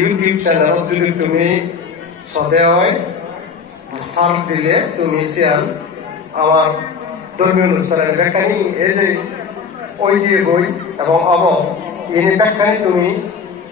YouTube channel যদি তুমি সদেয় search দিলে তুমি সিয়াল আমার ধর্মীয় অনুষ্ঠানের ব্যাখ্যানি এই যে ওই যে বই এবং এই ব্যাখ্যানি তুমি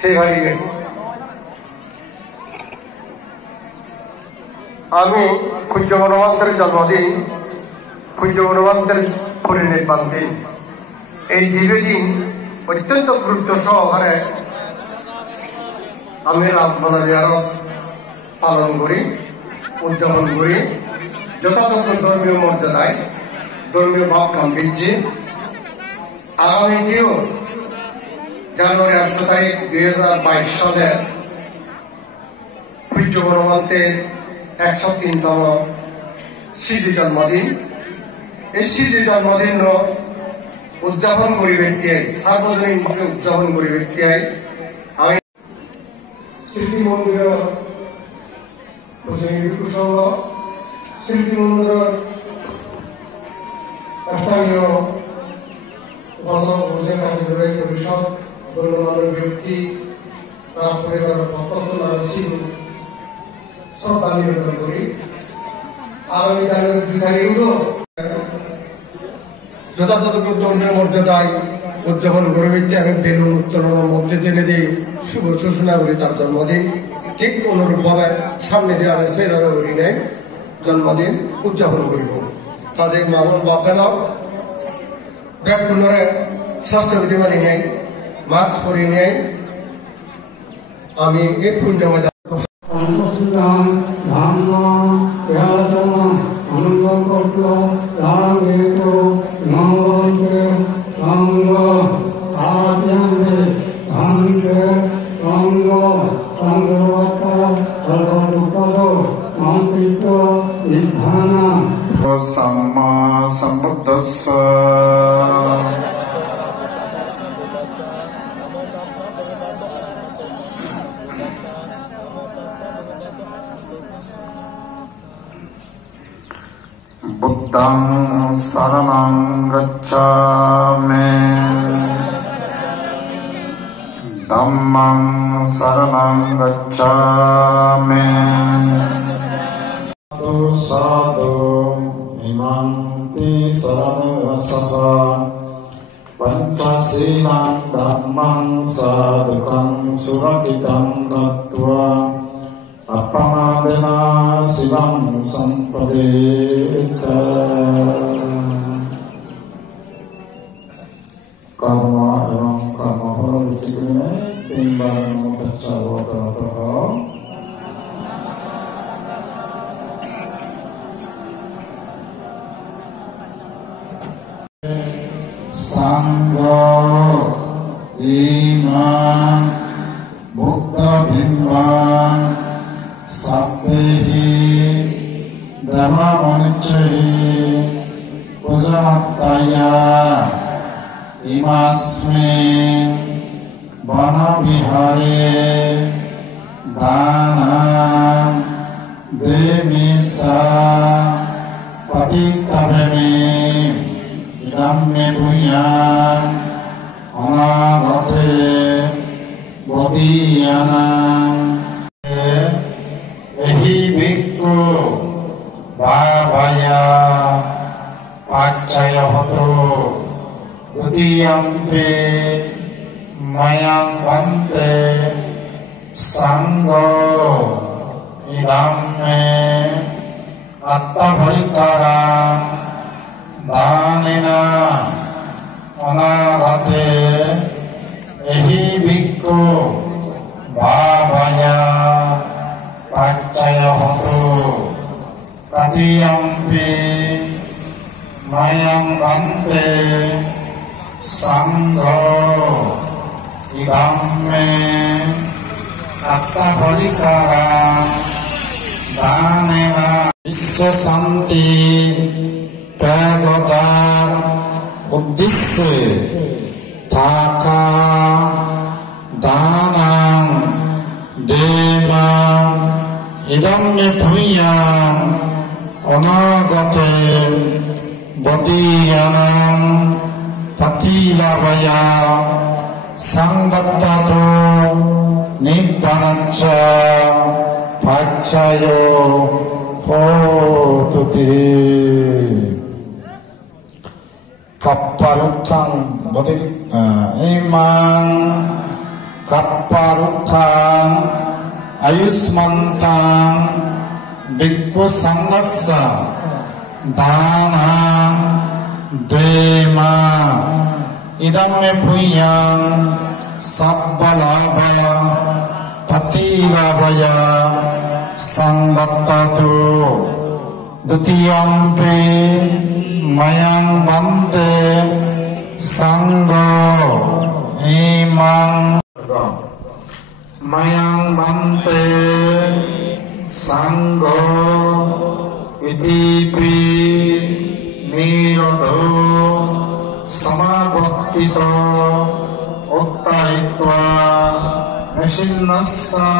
সেভাবে আমি পূজ্য বনবন্তের জন্মদিন, পূজ্য বনবন্তের পরিনির্বাণ দিন, এই দুই দিন অত্যন্ত গুরুত্ব সহকারে আমি রাজমালা জিয়ারত পালন করি, উদযাপন করি যথাযথ ধর্মীয় মর্যাদায়, ধর্মীয় ভাব গাম্ভীর্যে। আগামীতেও জানুয়ারি 8 তারিখ 2022 সালের পূজ্য বনবন্তের 103তম স্মৃতি জন্মদিন, এই স্মৃতি জন্মদিন উদযাপন করি ব্যক্তিয়াই, সার্বজনীন ভাবে উদযাপন করি ব্যক্তিয়াই আমি স্মৃতি মন্দির প্রসঙ্গ, স্মৃতি মন্দির স্থানীয় উপাসক হোসেন কাজী পরিষদ, গণ্যমান্য ব্যক্তি, রাজ পরিবারের প্রত্যন্ত নাগরিক শ্রদ্ধা নিবেদন করি। আগামী জানুয়ারি 2 তারিখও যথাযথ ধর্মীয় মর্যাদায় উদযাপন করে আমি বেলুন উত্তোলনের মধ্যে জেনে দিই শুভ সূচনা করি তার জন্মদিন। ঠিক অনুরূপ ভাবে সামনে দিয়ে আমি সেইভাবে করি নেই জন্মদিন উদযাপন করিব। কাজে মামুন বাপেলাও ব্যাগ পুনরে স্বাস্থ্যবিধি মানি নেই, মাস্ক পরি নেই। আমি এই পুণ্যময় Samma Sambuddhassa Buddhang Saranang Gacchami Dhammang Saranang Gacchami Sadhu Imanti Saranasava Pancasilang Dhammang Sadhukang Surakitang Kattva Appamadena Sivam Sampadeta Karma Evam Karma Bharavitikune Timbalan Mutachavotataha Sangha Iman Buddha Bhimman Sabbehi Dhamma Maniccahi Pujanattaya Imasmin Vana Vihare Dhanam Demisa Patitabhemi Idamme Bhuyan Anagate Bodhiyanam Ehi Bhikkhu Bhavaya Pacchaya Hotu Dutiyampi Mayang Vante Sangho Idamme Attavarikarang Dhanena Anagate Ehi Bhikkhu Bhavaya Pacchaya Hotu Tatiyampi Mayang Vante Sangho Idamme Attavarikarang Dhanena Vissvasanti Kagata Uddisse Taka Dhanam Devang Idamme Bhuyan Anagate Bodhiyanam Patilavaya Sangattatu Nibbana panacca pacayo hotuti kapparukang bodhi imang kapparukang ayusmantang bhikkhu sanghassa dana dema idam me punyang sabbalabha patilabhaya samvattatu dutiyampi mayang bante sanggo imang mayang bante sanggo itipi nirodo samabattito uttaitva nasinnassa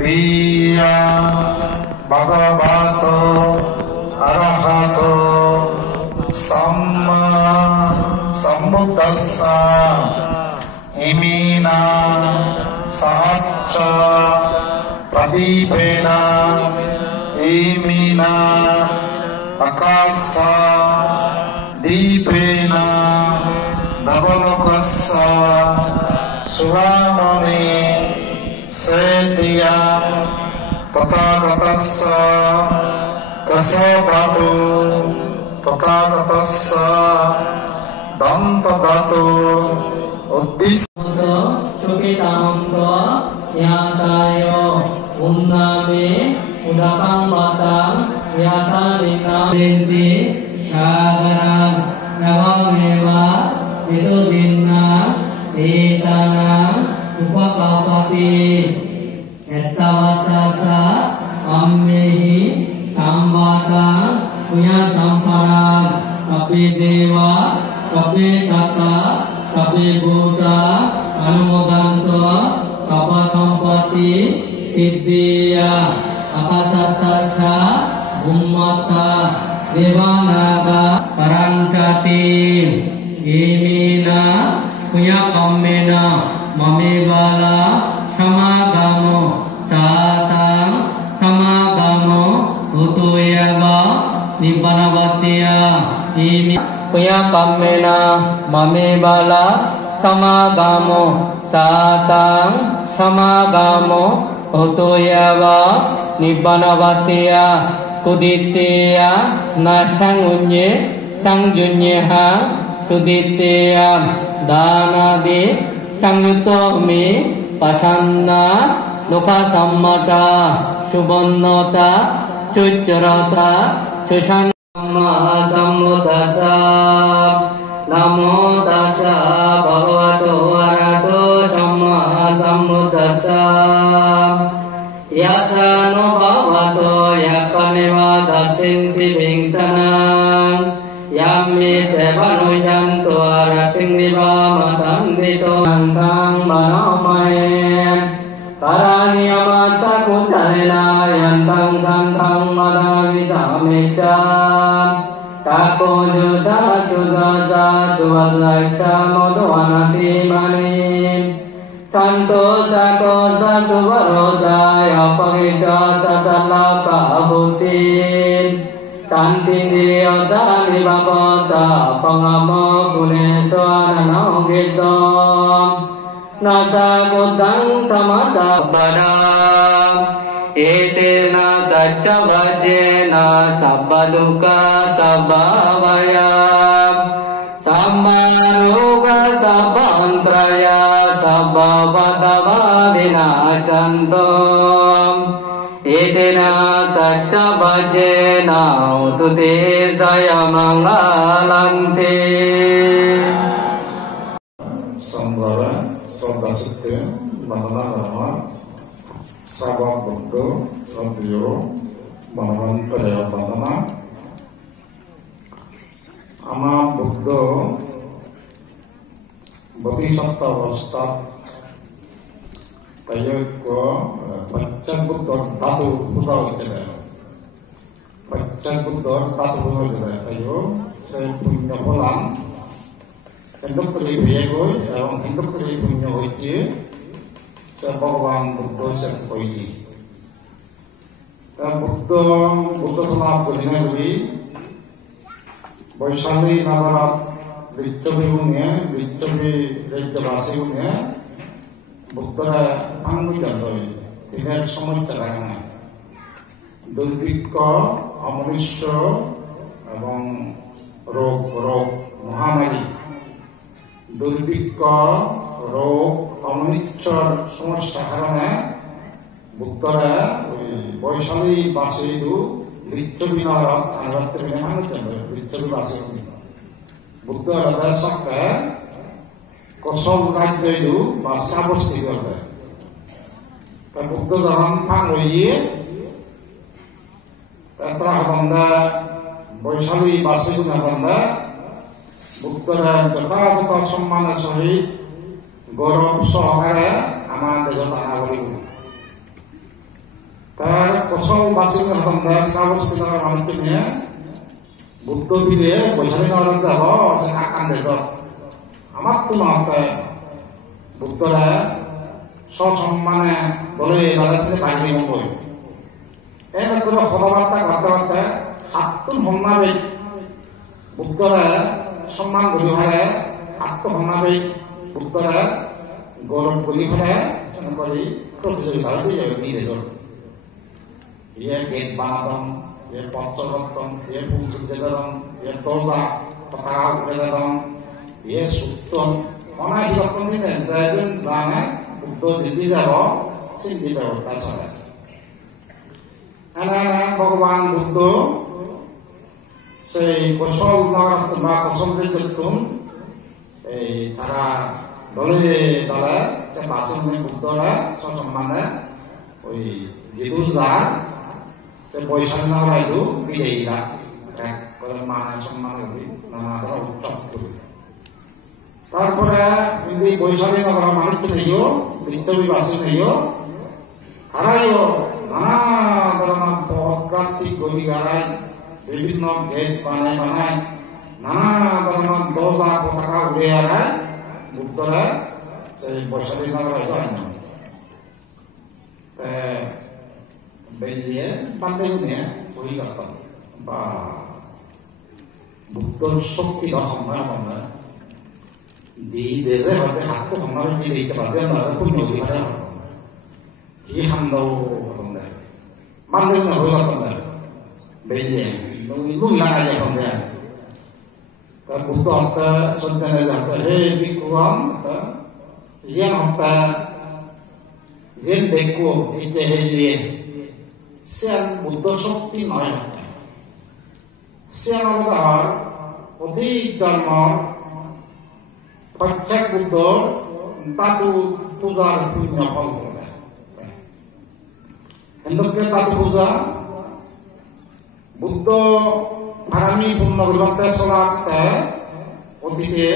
biya bhagavato arahato samma sambuddhassa imina sahacca pradipena imina akasa dipena navalokassa suramani setiyam katagatassa kasodatu katagatassa dantadatu uddis Sukitamto yatayo unname udakang batang yatalina binti syagaram navameva itu dinna ditana upakapati ettawatasa ammehi sambata punya sampadam kapi dewa kapi sata kapi buddha anumodanto kapa sampati siddhiya akasatasa ummata devanaga parancati imina punya kamena mamebala samagamo satang samagamo utuyava nibbanavattiya imi punya kamena mamebala samagamo satang samagamo utuyava nibbanavattiya kudittiya nasangunye sangjunyeha sudittiya danadi sangyutomi pasanna luka sammata subannota cucurata susan Sambuddhassa namo tassa bhagavato arahato samma sambuddhassa yasano bhavato yakaneva dassinti vingsanam yammi cevanu yanto arating nivamatanvito nantang manamae karanyamata kucharena yantang santang madavisameca kako juta juta juta modoanati mani santo sako satu varoda yapagita tatalaka buti tanti diota nivapata pangamo kunesuanano gidom nasa kudang tamasa badam etena sacca vajena sabbaduka sabbavaya sambaruga sabbantraya sabbavadava vinacantom etena sacca vajena utute saya mangalanti Sanggara Sodasite Manana Sabah Buddha Sadhyo Manantaya Badana Ama Buddha Bodhisatta Avastha Tayo ko Paccan Buddha Batu Buddha Ujjaya Paccan Buddha Batu Buddha Ujjaya Tayo saya punya pulang hidup kali biaya gue, orang hidup kali punya uji sa Bhagavan Buddha sa koyi. Buddha tulap guli Boisali Navarat Lichabi Unya, Lichabi Rajabasi Unya, Buddha Pangu Jandoi, Tidak Somoi Terangana. Durbika, Amunisya, Abang Rog Muhammadi. Durbika, Rog Amunisya, Somoi Saharana, Buddha Boisali Basi itu Lichabi Navarat, Navarat Terangana Jandoi, Lichabi Basi Unya. Buddha ada sampai kosong raja itu bahasa bersih ada. Tapi Buddha dalam panggilan, telah benda Boisali bahasa itu benda Buddha jika kita semana sahih gorok sohara aman dengan tanah beribu. Tapi kosong bahasa itu benda sahabat sekitar manusia. Buddha bile Boisali orang dah akan desok. Amat tu nanti Buddha sosok mana boleh balasnya bagi mungkin. Nak kena kata hatun honnabe Buddha सम्मान गरी है आत्म honnabe Buddha गौरव गरी है नकली प्रतियोगिता di desok. Ia get banadam Ia Pacharattam, Ia Pujadaram, Ia Toza, Takaudaram, Ia Suttam, Mana Hirattam ini dan dana Buddha jadi jawab, sini jawab tasawuf. Anak Bhagavan Buddha, say kosol narat ma kosol deketum, tara boleh dala, saya pasang dengan Buddha lah, sosok mana, gitu zat. Boisali Navarat itu beda lah, kalau mana sama lagi, nama ada ucap tu. Taruhnya ini Boisali Navarat mana tu niyo, itu bahasa niyo, karayo, mana dalam podcast goli garai, bibitno gate panai, mana dalam dosa kota udara, Buddha, saya Boisali Navarat itu hanya. Beliau pandainya boleh kata, Buddha Shakti dah sama mana di desa ada hakku sama di desa bahagian ada pun nyuri ada, ini handau kata, pandainya boleh kata, beliau itu yang aja kata, kalau Buddha kata contohnya kata, bikuan kata, yang kata, yang beku itu heli Siang Buddha Shakti naya. Siang avatar, Odi Dharma, Pacak Buddha, Tatu Puja punya panggung. Hendaknya Tatu Puja, Buddha Parami punya berbakti salat, Odi te,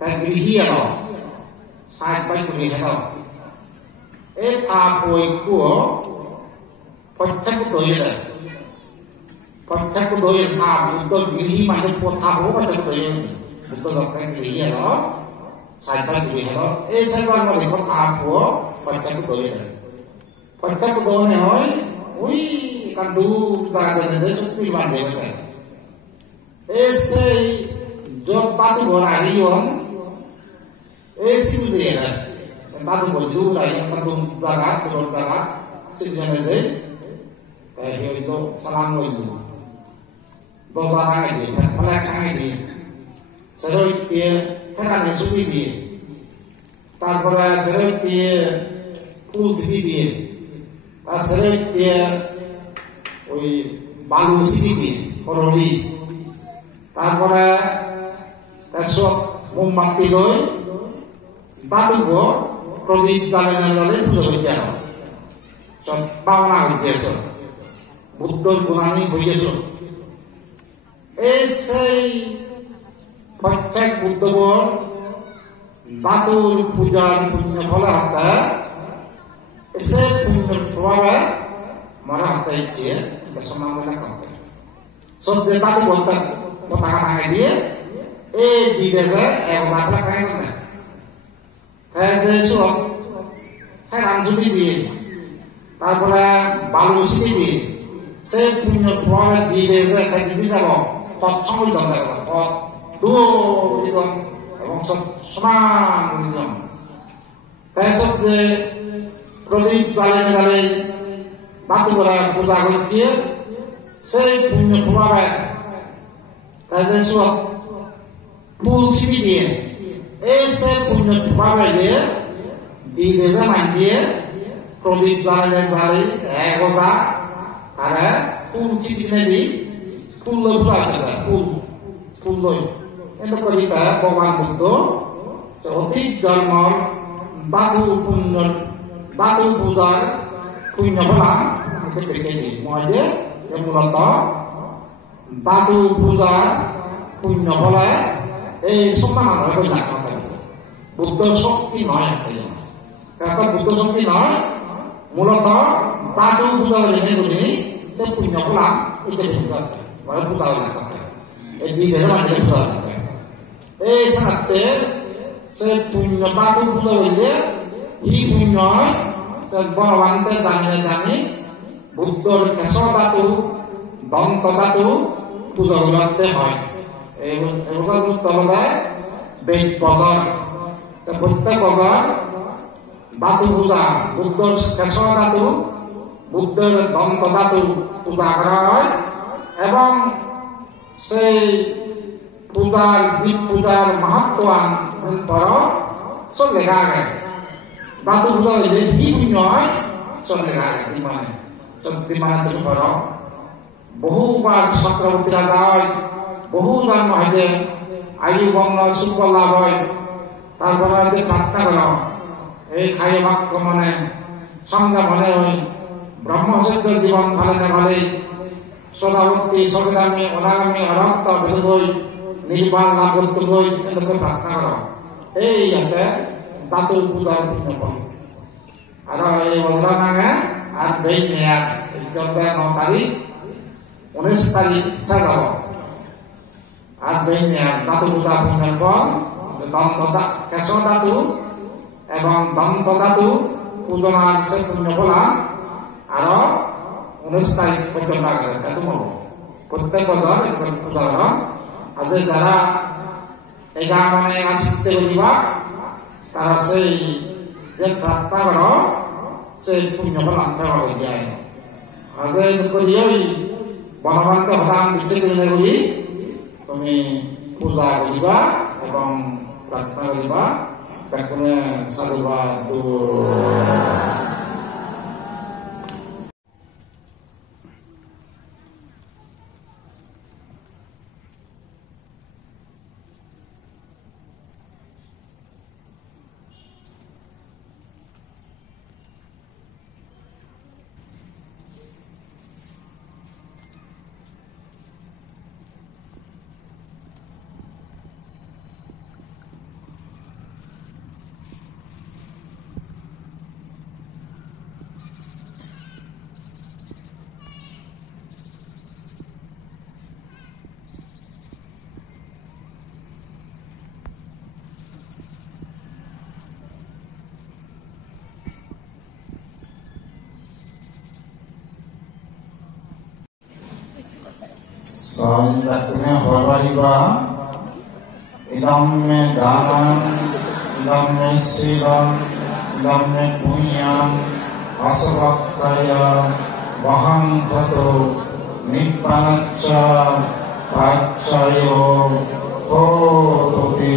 Grihi atau, Saat baik Grihi atau. Apa itu? Pacak doya, pacak doya thap, untuk gini macam pot thap, pacak doya, untuk dokter gini ya, saya gini ya, saya kan mau ikut thap, pacak doya, pacak doya oi, kan dulu kita ada di sukti bandai kan, saya job patu borari on, sih dia kan, patu borju lagi, patu zakat, turun zakat, sejalan aja. Kayak itu salam itu, dosa kan itu, pelak kan itu, seruit dia, kan yang suci dia, tanpa seruit dia, pulsi dia, seruit dia, balu sih dia, koroli, tanpa esok mumpati doi, batu go, koroli jalan itu sudah, so bawa lagi dia Buddha gunani boyeso. Esai pacak Buddha bor batu puja punya phala hata. Esai punya phala mara hata itu bersama mereka. So dia batu bontak bontak dia. Di desa, orang apa kan? যে সব হ্যাঁ যদি দিয়ে তারপরে বালু ছিটি দিয়ে সে পুণ্য প্রভাবে দিয়ে যে একটা জিনিস যাব তৎসংবিধান দেখো পথ দুর্বিধন এবং সমান বিধন তাৰপিছত যে প্রদীপ জ্বালিয়ে জ্বালিয়ে বাতি করে পূজা করছে সেই পুণ্য প্রভাবে তাদের সব ফুল ছিটি দিয়ে এই সে পুণ্য প্রভাবে দিয়ে দিয়ে যে মান দিয়ে প্রদীপ জ্বালিয়ে জ্বালিয়ে একতা আর ফুল ছিটি দি ফুল লৈ পূজা করে ফুল লৈ এটা কবিতা ভগবান বুদ্ধ অতীত জন্মর বাতু পূজার পুণ্য ফলা মই যে মূলত বাতু পূজার পুণ্য ফলে এই সন্তান বুদ্ধর শক্তি নয় একটা বুদ্ধ শক্তি নয় মূলত বাতু পূজা বলি সে পুণ্য ফলা এটা পূজা এই বিদেশে মানুষের পূজা এই সাথে সে পুণ্য বাতু পূজা হইলে ই পুণ্য ভগবানকে জানি বুদ্ধর কেশ ধাতু দন্ত ধাতু পূজা করতে হয় এবার বুঝতে হবে বেদ বছর প্রত্যেক বছর ধাতু পূজা বুদ্ধর কেশ ধাতু বুদ্ধের দন্ত ধাতু পূজা করা হয় এবং সেই পূজার মাহাত্মান পর সব লেখা আগে বাতু পূজা হইলে কি নয় সব লেখা আগে বিমানে পর বহুবার চক্রবর্তী রাজা হয় বহু জন্ম হইলে আয়ু বঙ্গ সুখ লাভ হয় তারপরে প্রার্থনা কর এই খাই বাক্য মনে সঙ্গে মনে হই ব্রহ্মচর্য জীবন ভালে না ভালে সদাবর্তী সবিধামী অনাগামী অরক্ত ভেদ বই নির্বাণ লাভ করতে বই এটাকে প্রার্থনা কর এই একটা দাতুর পূজার পুণ্য আর এই বছর নামে আর বেই মেয়াদ 9 তারিখ 19 তারিখ সাজাব আর বেই মেয়াদ দাতুর পূজা পুণ্যের পর কেশ ধাতু এবং দন্ত ধাতু পূজনার সে পুণ্য বলা আরো 19 তারিখ পর্যন্ত আগে এত হবো প্রত্যেক বছর পূজা করা আজ যারা এই গাঁ মানে শিখতে করিবা তারা সেই যে প্রার্থনা কর সেই পুণ্য ফল আনতে পারে যায় আজ করিই বনবানকে হঠাৎ বিচ্ছেদ করে বলি তুমি পূজা করিবা এবং প্রার্থনা করিবা ব্যাকুণে সাধুবাদ Sahabatnya hormariba, idam me danan, idam me sivam, idam me punyam, asavakkaya, vaham khato, nippanacca, paccayo, kodoti.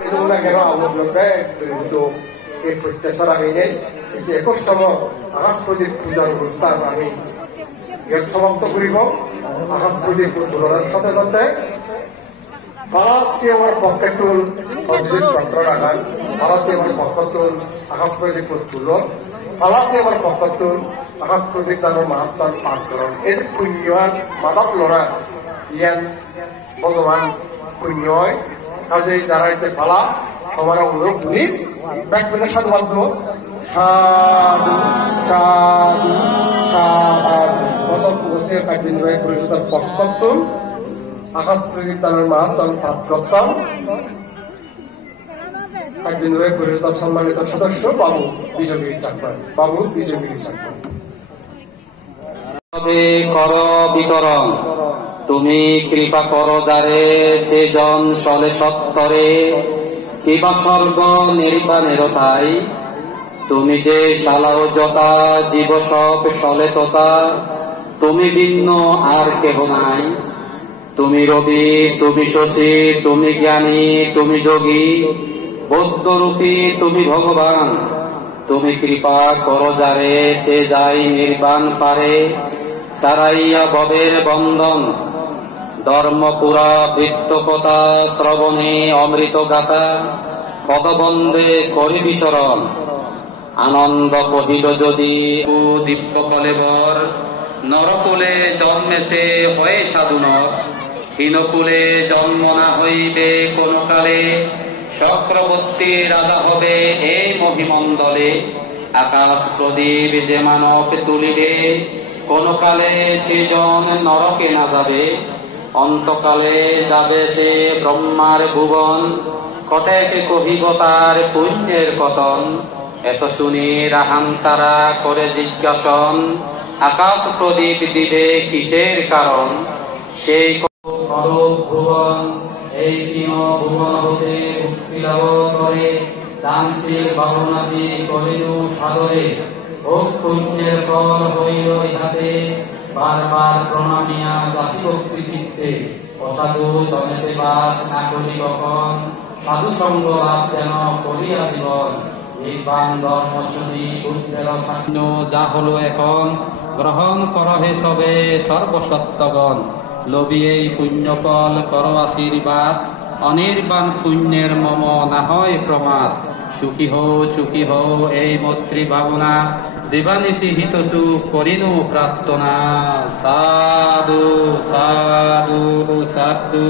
Itu kemudian Allah berkata untuk pertesaran ini, itu ekosistem agas proyek puja berustar kami. Yang সমাপ্ত করিব আকাশ প্রদীপ উদ্বোধনের সাথে সাথে বালাসি আমার পক্ষেতুল অজিত চন্দ্র রাখান বালাসি আমার পক্ষতুল আকাশ প্রদীপ উদ্বোধন বালাসি আমার পক্ষতুল আকাশ প্রদীপ দানের মাহাত্মান পাঠকরণ এই যে পুণ্যান মাদাত লড়া ইয়ান ভগবান পুণ্যয় কাজে দাঁড়াইতে পালা আমার অনুরোধ উনি ব্যাকবেলে সাধুবাদ সাধু সাধু সাধু বছর বসে কাটিন রয়ে পরিষদের পক্ষতুল আকাশ প্রদীপ দানের মাহাত্মান পাঠকর্তাম একদিন রয়ে পরিষদ সম্মানিত সদস্য বাবু বিজেপির চাকর বাবু বিজেপির চাকর কর বিতরণ তুমি কৃপা করো যারে সেজন চলে সত্তরে কিবা স্বর্গ নির্বাণের তাই তুমি যে চালাও যথা জীব সব চলে তথা তুমি ভিন্ন আর কেহ নাই তুমি রবি তুমি শশী তুমি জ্ঞানী তুমি যোগী বৌদ্ধরূপী তুমি ভগবান তুমি কৃপা করো যারে সে যাই নির্বাণ পারে সারাইয়া ববের বন্ধন ধর্মপুরা বৃত্তকথা শ্রবণে অমৃত গাথা পদবন্ধে করি বিচরণ আনন্দ কহিল যদি দীপ্ত কলেবর নরকুলে জন্মেছে হয়ে সাধুনর হীনকুলে জন্ম না হইবে কোন কালে চক্রবর্তী রাজা হবে এই মহিমণ্ডলে আকাশ প্রদীপ যে মানব তুলিবে কোন কালে সেজন নরকে না যাবে অন্তকালে যাবে সে ব্রহ্মার ভুবন কটেক কহিব তার পুণ্যের কতন এত শুনি রাহান তারা করে জিজ্ঞাসন আকাশ প্রদীপ দিবে কিসের কারণ সেই ভুবন এই প্রিয় ভুবন হতে মুক্তি লাভ করে দানশীল ভাবনাদি করিনু সাদরে ভোগ পুণ্যের ফল হইল ইহাতে বারবার প্রণামিয়া দাসী ভক্তি চিত্তে অসাধু সমেতে বাস না করি কখন সাধু সঙ্গ লাভ যেন করিয়া জীবন নির্বাণ ধর্ম শুনি বুদ্ধের ছান্ন যা হলো এখন গ্রহণ করহে সবে সর্বসত্যগণ লোভী এই পুণ্যফল কর আশীর্বাদ অনির্বাণ পুণ্যের মম না হয় প্রমাদ সুখী হও এই মৈত্রী ভাবনা দিবানিশি হিত সুখ করিনু প্রার্থনা সাধু সাধু সাধু